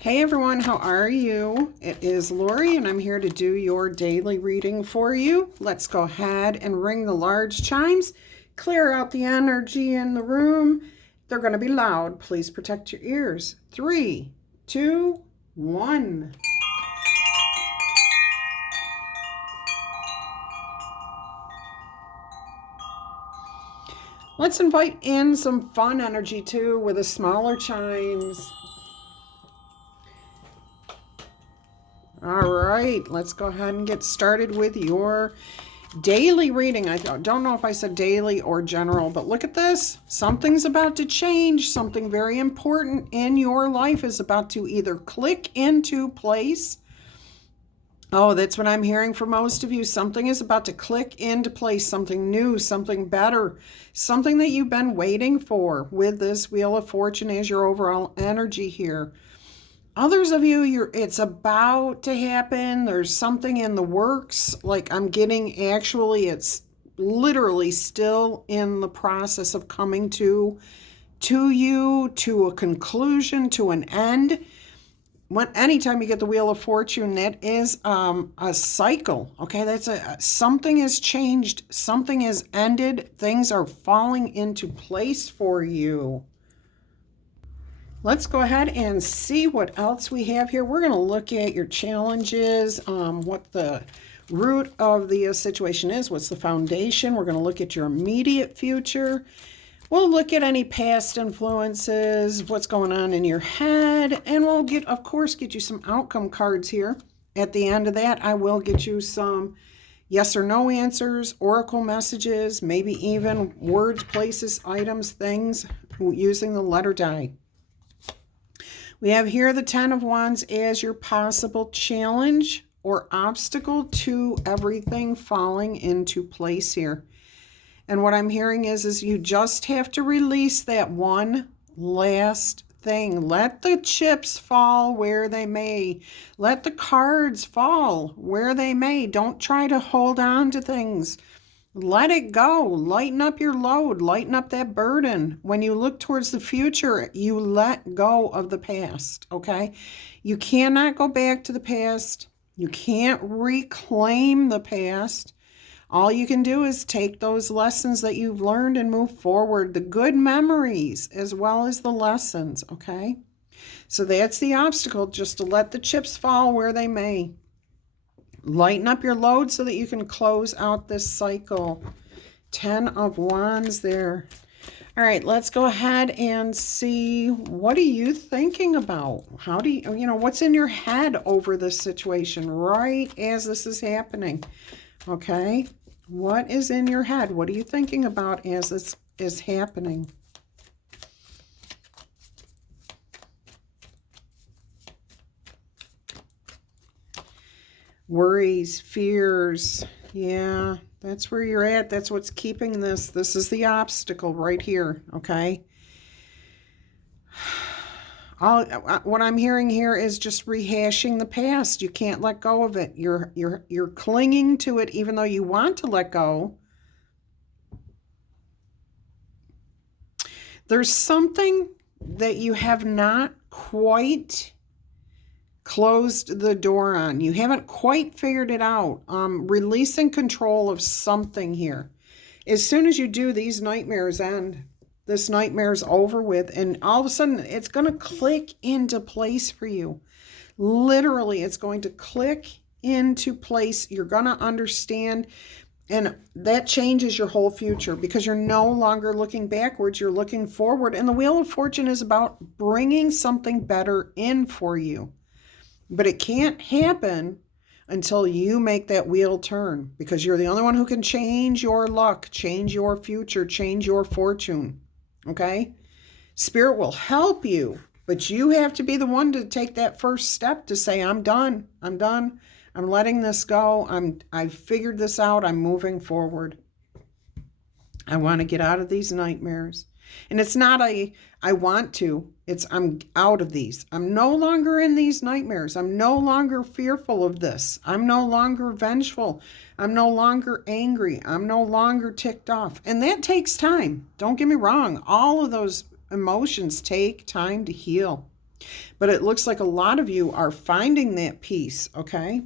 Hey everyone, how are you? It is Laurie and I'm here to do your daily reading for you. Let's go ahead and ring the large chimes, clear out the energy in the room. They're going to be loud. Please protect your ears. 3, 2, 1. Let's invite in some fun energy too with the smaller chimes. All right, let's go ahead and get started with your daily reading. I don't know if I said daily or general, but look at this. Something's about to change. Something very important in your life is about to either click into place. Oh, that's what I'm hearing from most of you. Something is about to click into place, something new, something better, something that you've been waiting for with this Wheel of Fortune as your overall energy here. Others of you, it's about to happen. There's something in the works. Like I'm getting, actually, it's literally still in the process of coming to you, to a conclusion, to an end. Anytime you get the Wheel of Fortune, that is a cycle. Okay, that's something has changed, something has ended, things are falling into place for you. Let's go ahead and see what else we have here. We're going to look at your challenges, what the root of the situation is, what's the foundation. We're going to look at your immediate future. We'll look at any past influences, what's going on in your head, and we'll of course, get you some outcome cards here. At the end of that, I will get you some yes or no answers, oracle messages, maybe even words, places, items, things using the letter die. We have here the 10 of Wands as your possible challenge or obstacle to everything falling into place here. And what I'm hearing is you just have to release that one last thing. Let the chips fall where they may. Let the cards fall where they may. Don't try to hold on to things. Let it go. Lighten up your load. Lighten up that burden. When you look towards the future, you let go of the past, okay? You cannot go back to the past. You can't reclaim the past. All you can do is take those lessons that you've learned and move forward, the good memories as well as the lessons, okay? So that's the obstacle, just to let the chips fall where they may. Lighten up your load so that you can close out this cycle. 10 of Wands there. All right, let's go ahead and see, what are you thinking about? How do you what's in your head over this situation right as this is happening? Okay, what is in your head? What are you thinking about as this is happening? Worries, fears. Yeah, that's where you're at. That's what's keeping this. This is the obstacle right here, okay? What I'm hearing here is just rehashing the past. You can't let go of it. You're clinging to it even though you want to let go. There's something that you have not quite closed the door on. You haven't quite figured it out. Releasing control of something here. As soon as you do, these nightmares end. This nightmare's over with, and all of a sudden it's going to click into place for you. Literally, it's going to click into place. You're going to understand, and that changes your whole future because you're no longer looking backwards, you're looking forward. And the Wheel of Fortune is about bringing something better in for you. But it can't happen until you make that wheel turn, because you're the only one who can change your luck, change your future, change your fortune. Okay? Spirit will help you, but you have to be the one to take that first step to say, I'm done. I'm done. I'm letting this go. I've figured this out. I'm moving forward. I want to get out of these nightmares. And it's not I want to, it's I'm out of these. I'm no longer in these nightmares. I'm no longer fearful of this. I'm no longer vengeful. I'm no longer angry. I'm no longer ticked off. And that takes time. Don't get me wrong. All of those emotions take time to heal. But it looks like a lot of you are finding that peace, okay?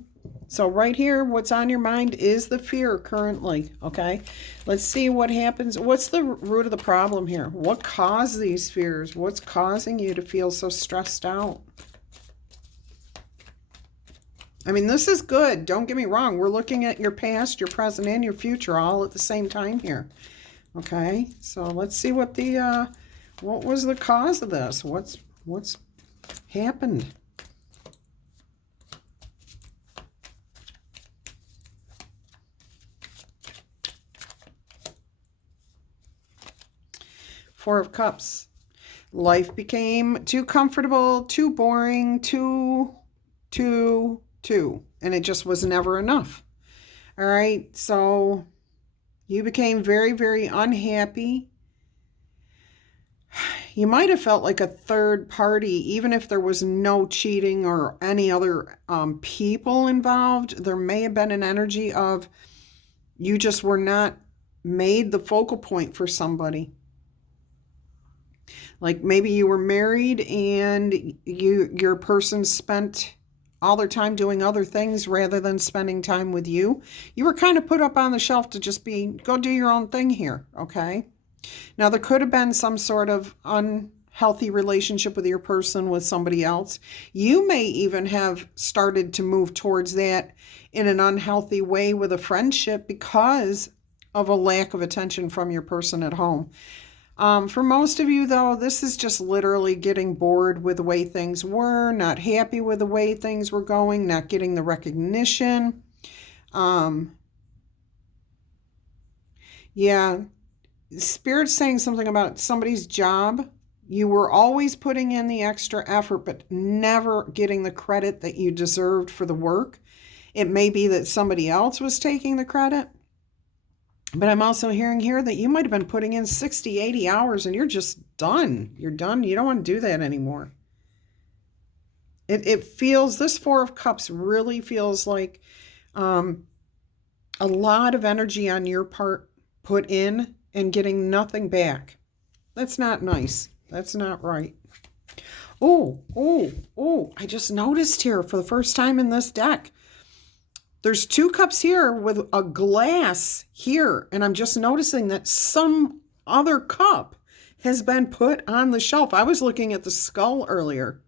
So right here, what's on your mind is the fear currently, okay? Let's see what happens. What's the root of the problem here? What caused these fears? What's causing you to feel so stressed out? I mean, this is good. Don't get me wrong. We're looking at your past, your present, and your future all at the same time here. Okay, so let's see what was the cause of this? What's happened? Four of Cups. Life became too comfortable, too boring, too, and it just was never enough. All right, so you became very, very unhappy. You might have felt like a third party, even if there was no cheating or any other people involved. There may have been an energy of you just were not made the focal point for somebody. Like maybe you were married and your person spent all their time doing other things rather than spending time with you. You were kind of put up on the shelf to just go do your own thing here, okay? Now, there could have been some sort of unhealthy relationship with your person with somebody else. You may even have started to move towards that in an unhealthy way with a friendship because of a lack of attention from your person at home. For most of you, though, this is just literally getting bored with the way things were, not happy with the way things were going, not getting the recognition. Yeah, Spirit's saying something about somebody's job. You were always putting in the extra effort, but never getting the credit that you deserved for the work. It may be that somebody else was taking the credit. But I'm also hearing here that you might have been putting in 60, 80 hours and you're just done. You're done. You don't want to do that anymore. It feels, this Four of Cups really feels like a lot of energy on your part put in and getting nothing back. That's not nice. That's not right. Oh, I just noticed here for the first time in this deck. There's two cups here with a glass here, and I'm just noticing that some other cup has been put on the shelf. I was looking at the skull earlier.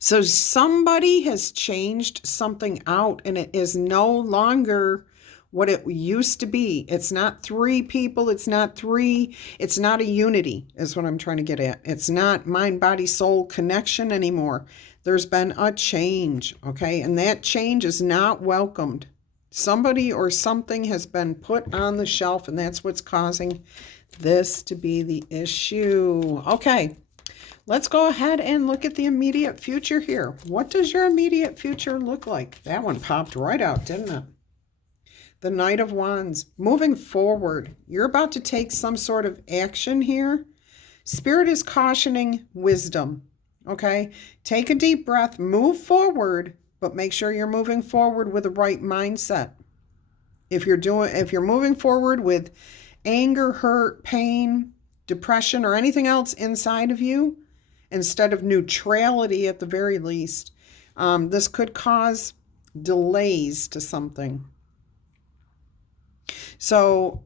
So somebody has changed something out, and it is no longer what it used to be. It's not three people. It's not a unity is what I'm trying to get at. It's not mind, body, soul connection anymore. There's been a change, okay? And that change is not welcomed. Somebody or something has been put on the shelf, and that's what's causing this to be the issue. Okay, let's go ahead and look at the immediate future here. What does your immediate future look like? That one popped right out, didn't it? The Knight of Wands. Moving forward, you're about to take some sort of action here. Spirit is cautioning wisdom. Okay, take a deep breath, move forward, but make sure you're moving forward with the right mindset. If you're moving forward with anger, hurt, pain, depression, or anything else inside of you, instead of neutrality at the very least, this could cause delays to something. So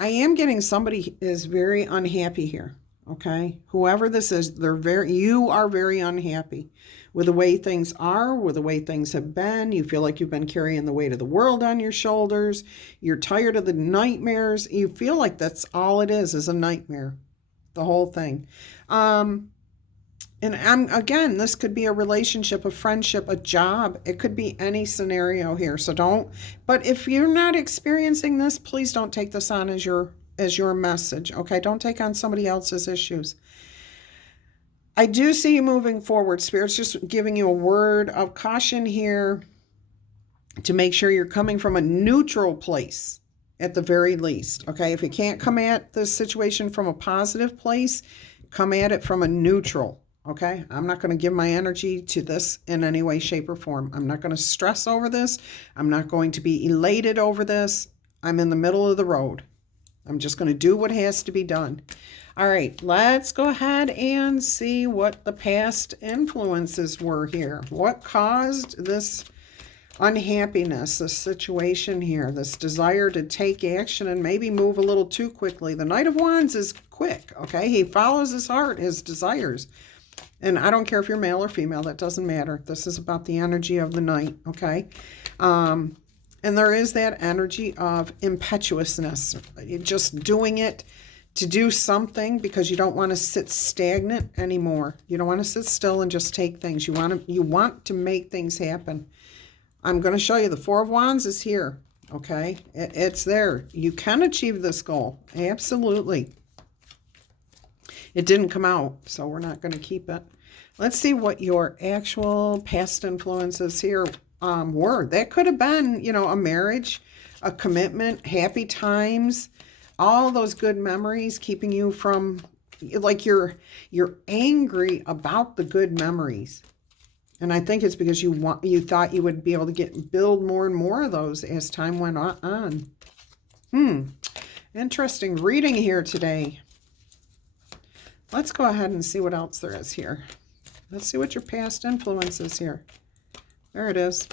I am getting somebody is very unhappy here. Okay, whoever this is, you are very unhappy with the way things are, with the way things have been. You feel like you've been carrying the weight of the world on your shoulders. You're tired of the nightmares. You feel like that's all it is a nightmare, the whole thing. Again, this could be a relationship, a friendship, a job. It could be any scenario here. But if you're not experiencing this, please don't take this on as your message, okay? Don't take on somebody else's issues. I do see you moving forward. Spirit's just giving you a word of caution here to make sure you're coming from a neutral place at the very least, okay? If you can't come at the situation from a positive place, come at it from a neutral, okay? I'm not going to give my energy to this in any way, shape, or form. I'm not going to stress over this. I'm not going to be elated over this. I'm in the middle of the road. I'm just going to do what has to be done. All right, let's go ahead and see what the past influences were here. What caused this unhappiness, this situation here, this desire to take action and maybe move a little too quickly? The Knight of Wands is quick, okay? He follows his heart, his desires. And I don't care if you're male or female, that doesn't matter. This is about the energy of the Knight, okay? And there is that energy of impetuousness. You're just doing it to do something because you don't want to sit stagnant anymore. You don't want to sit still and just take things. You want to make things happen. I'm going to show you the Four of Wands is here, okay? It's there. You can achieve this goal. Absolutely. It didn't come out, so we're not going to keep it. Let's see what your actual past influences here were. That could have been, you know, a marriage, a commitment, happy times, all those good memories keeping you from, like, you're angry about the good memories. And I think it's because you thought you would be able to build more and more of those as time went on. Interesting reading here today. Let's go ahead and see what else there is here. Let's see what your past influence is here. There it is.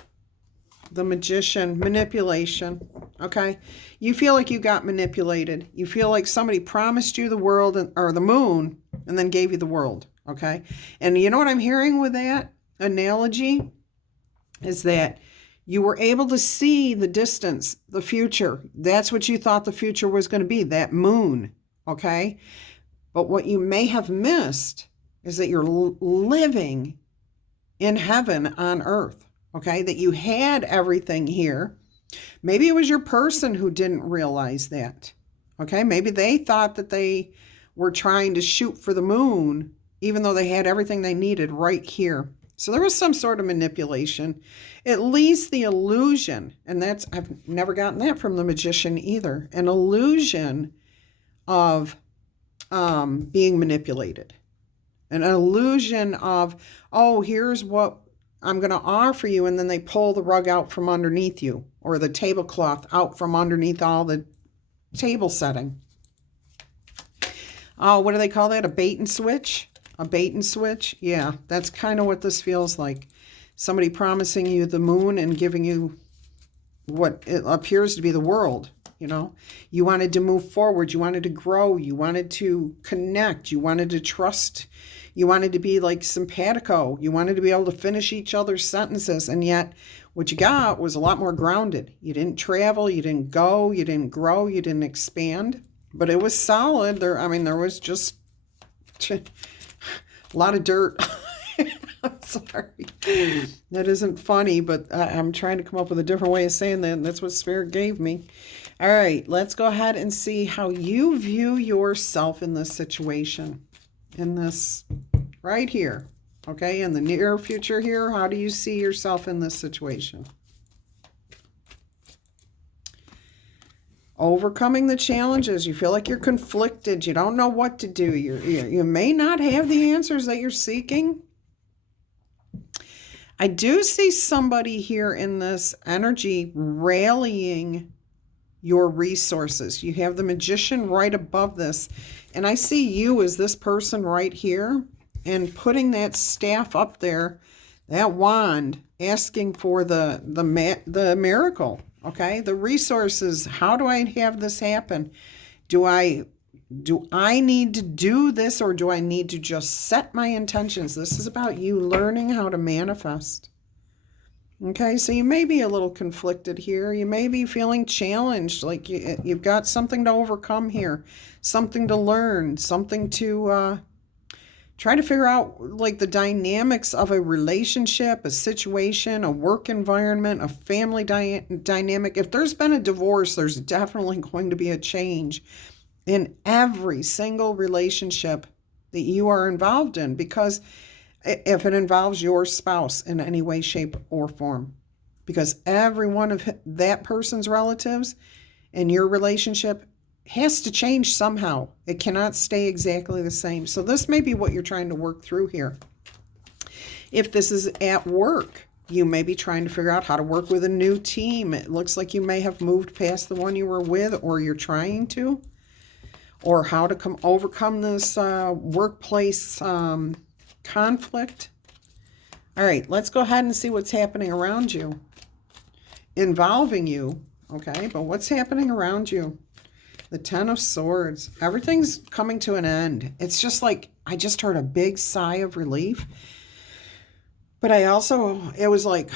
The Magician, manipulation, okay? You feel like you got manipulated. You feel like somebody promised you the world or the moon and then gave you the world, okay? And you know what I'm hearing with that analogy is that you were able to see the distance, the future. That's what you thought the future was going to be, that moon, okay? But what you may have missed is that you're living in heaven on earth, okay? That you had everything here. Maybe it was your person who didn't realize that, okay? Maybe they thought that they were trying to shoot for the moon, even though they had everything they needed right here. So there was some sort of manipulation, at least the illusion, and I've never gotten that from the Magician either, an illusion of being manipulated, an illusion of, oh, here's what I'm going to offer you, and then they pull the rug out from underneath you, or the tablecloth out from underneath all the table setting. Oh, what do they call that? A bait and switch? A bait and switch? Yeah, that's kind of what this feels like. Somebody promising you the moon and giving you what it appears to be the world, you know. You wanted to move forward. You wanted to grow. You wanted to connect. You wanted to trust. You wanted to be like simpatico. You wanted to be able to finish each other's sentences. And yet what you got was a lot more grounded. You didn't travel. You didn't go. You didn't grow. You didn't expand. But it was solid. There was just a lot of dirt. I'm sorry. That isn't funny, but I'm trying to come up with a different way of saying that, and that's what Spirit gave me. All right, let's go ahead and see how you view yourself in this situation, in this right here, okay? In the near future here, how do you see yourself in this situation? Overcoming the challenges. You feel like you're conflicted. You don't know what to do. You may not have the answers that you're seeking. I do see somebody here in this energy rallying your resources. You have the Magician right above this. And I see you as this person right here and putting that staff up there, that wand, asking for the miracle. Okay, the resources. How do I have this happen? Do I need to do this, or do I need to just set my intentions? This is about you learning how to manifest. Okay, so you may be a little conflicted here. You may be feeling challenged, like you've got something to overcome here, something to learn, something to try to figure out, like the dynamics of a relationship, a situation, a work environment, a family dynamic. If there's been a divorce, there's definitely going to be a change in every single relationship that you are involved in, because if it involves your spouse in any way, shape, or form, because every one of that person's relatives in your relationship has to change somehow. It cannot stay exactly the same. So this may be what you're trying to work through here. If this is at work, you may be trying to figure out how to work with a new team. It looks like you may have moved past the one you were with, or you're trying to. or how to overcome this workplace conflict. All right, let's go ahead and see what's happening around you, involving you, okay? But what's happening around you? The Ten of Swords. Everything's coming to an end. It's just like, I just heard a big sigh of relief. But it was like,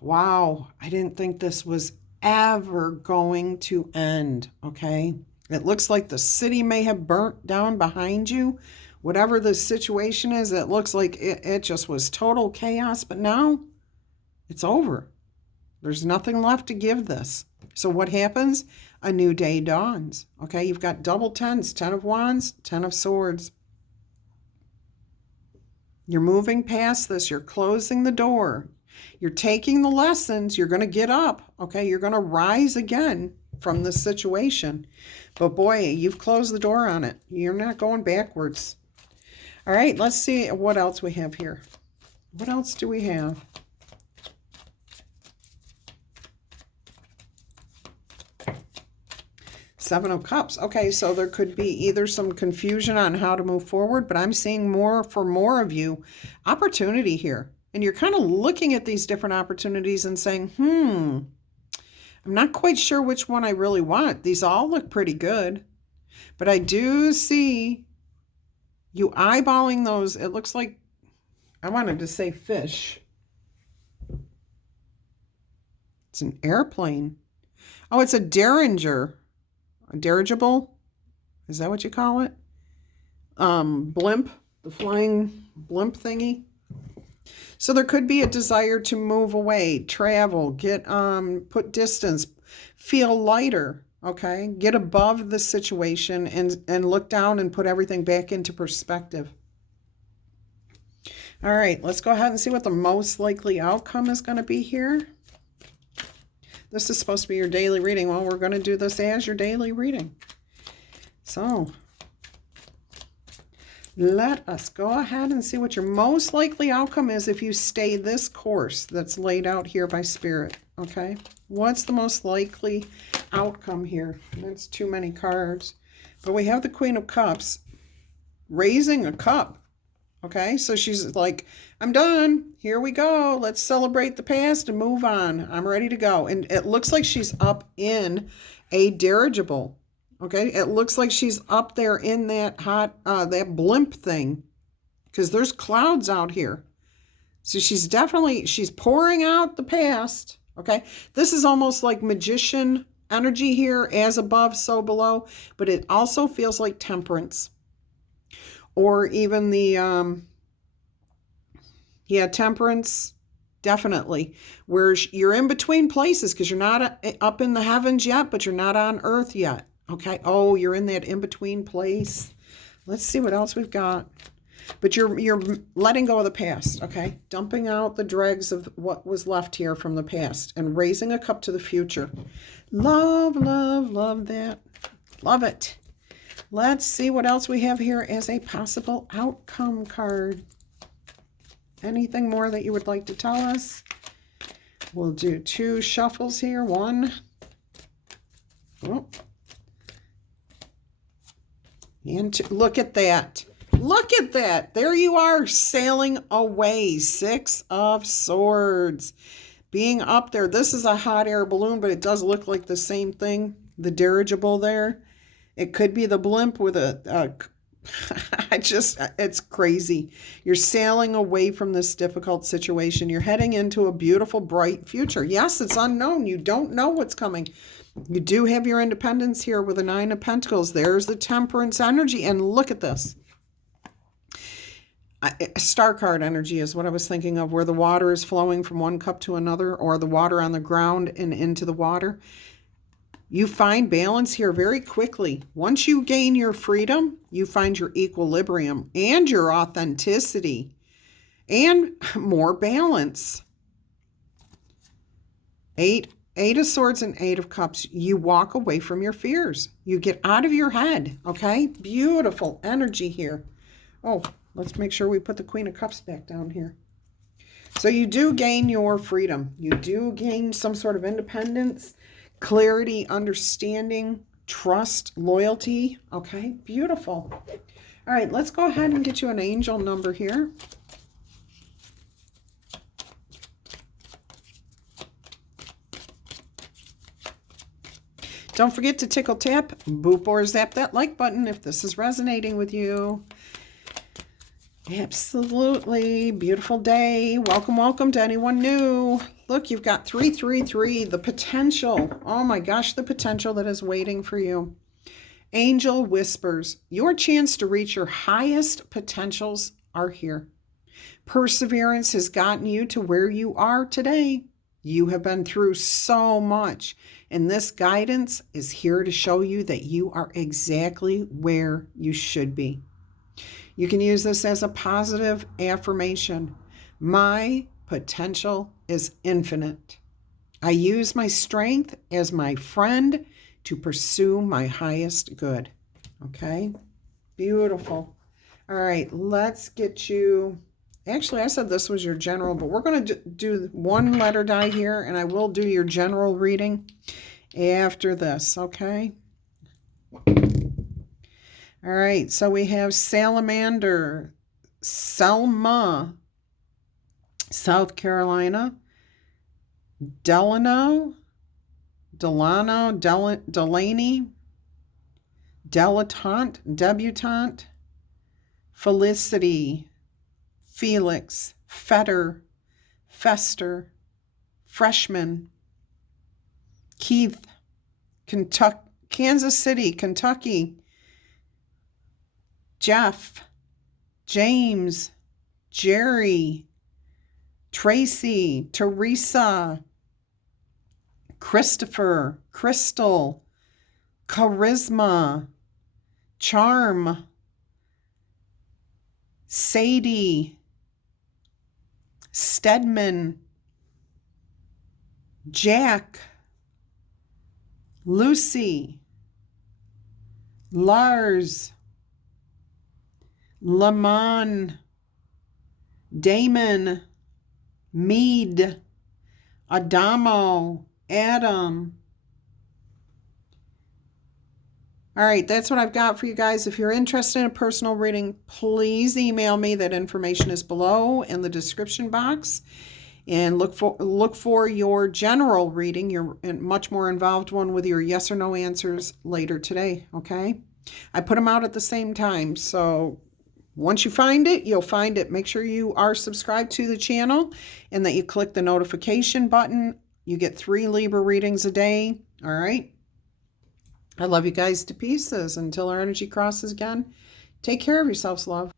wow, I didn't think this was ever going to end, okay? It looks like the city may have burnt down behind you. Whatever the situation is, it looks like it just was total chaos. But now it's over. There's nothing left to give this. So what happens? A new day dawns. Okay, you've got double tens, 10 of wands, 10 of swords. You're moving past this. You're closing the door. You're taking the lessons. You're going to get up. Okay, you're going to rise again from this situation. But boy, you've closed the door on it. You're not going backwards. All right, let's see what else we have here. What else do we have? Seven of Cups. Okay, so there could be either some confusion on how to move forward, but I'm seeing more of you. Opportunity here. And you're kind of looking at these different opportunities and saying, I'm not quite sure which one I really want. These all look pretty good. But I do see you eyeballing those. It looks like, I wanted to say fish. It's an airplane. Oh, it's a derringer. A dirigible. Is that what you call it? Blimp. The flying blimp thingy. So there could be a desire to move away, travel, put distance, feel lighter. Okay, get above the situation and look down and put everything back into perspective. All right, let's go ahead and see what the most likely outcome is going to be here. This is supposed to be your daily reading. Well, we're going to do this as your daily reading. So let us go ahead and see what your most likely outcome is if you stay this course that's laid out here by Spirit. Okay, what's the most likely outcome here? That's too many cards. But we have the Queen of Cups raising a cup. Okay, so she's like, I'm done. Here we go. Let's celebrate the past and move on. I'm ready to go. And it looks like she's up in a dirigible. Okay, it looks like she's up there in that that blimp thing, because there's clouds out here. So she's pouring out the past. Okay, this is almost like magician energy here, as above, so below, but it also feels like temperance. Or even the, temperance, definitely. Where you're in between places because you're not up in the heavens yet, but you're not on earth yet. Okay. Oh, you're in that in-between place. Let's see what else we've got. But you're letting go of the past, okay? Dumping out the dregs of what was left here from the past and raising a cup to the future. Love, love, love that. Love it. Let's see what else we have here as a possible outcome card. Anything more that you would like to tell us? We'll do 2 shuffles here. 1. Oh. And 2. Look at that. Look at that. There you are, sailing away. 6 of Swords. Being up there. This is a hot air balloon, but it does look like the same thing. The dirigible there. It could be the blimp with it's crazy. You're sailing away from this difficult situation. You're heading into a beautiful, bright future. Yes, it's unknown. You don't know what's coming. You do have your independence here with the 9 of Pentacles. There's the temperance energy. And look at this. Star card energy is what I was thinking of, where the water is flowing from one cup to another, or the water on the ground and into the water. You find balance here very quickly. Once you gain your freedom, you find your equilibrium and your authenticity and more balance. 8 of Swords and 8 of Cups. You walk away from your fears. You get out of your head, okay? Beautiful energy here. Oh, let's make sure we put the Queen of Cups back down here. So you do gain your freedom. You do gain some sort of independence, clarity, understanding, trust, loyalty. Okay, beautiful. All right, let's go ahead and get you an angel number here. Don't forget to tickle tap, boop, or zap that like button if this is resonating with you. Absolutely. Beautiful day. Welcome, welcome to anyone new. Look, you've got 333, the potential. Oh my gosh, the potential that is waiting for you. Angel whispers, your chance to reach your highest potentials are here. Perseverance has gotten you to where you are today. You have been through so much, and this guidance is here to show you that you are exactly where you should be. You can use this as a positive affirmation. My potential is infinite. I use my strength as my friend to pursue my highest good. Okay? Beautiful. All right, let's get you... Actually, I said this was your general, but we're going to do one letter die here, and I will do your general reading after this, okay? All right, so we have Salamander, Selma, South Carolina, Delano, Delaney, Debutante, Felicity, Felix, Fetter, Fester, Freshman, Keith, Kansas City, Kentucky, Jeff, James, Jerry, Tracy, Teresa, Christopher, Crystal, Charisma, Charm, Sadie, Stedman, Jack, Lucy, Lars, Lamont, Damon, Mead, Adamo, Adam. All right, that's what I've got for you guys. If you're interested in a personal reading, please email me. That information is below in the description box. And look for your general reading, your much more involved one with your yes or no answers later today, okay? I put them out at the same time, so once you find it, you'll find it. Make sure you are subscribed to the channel and that you click the notification button. You get 3 Libra readings a day, all right? I love you guys to pieces. Until our energy crosses again, take care of yourselves, love.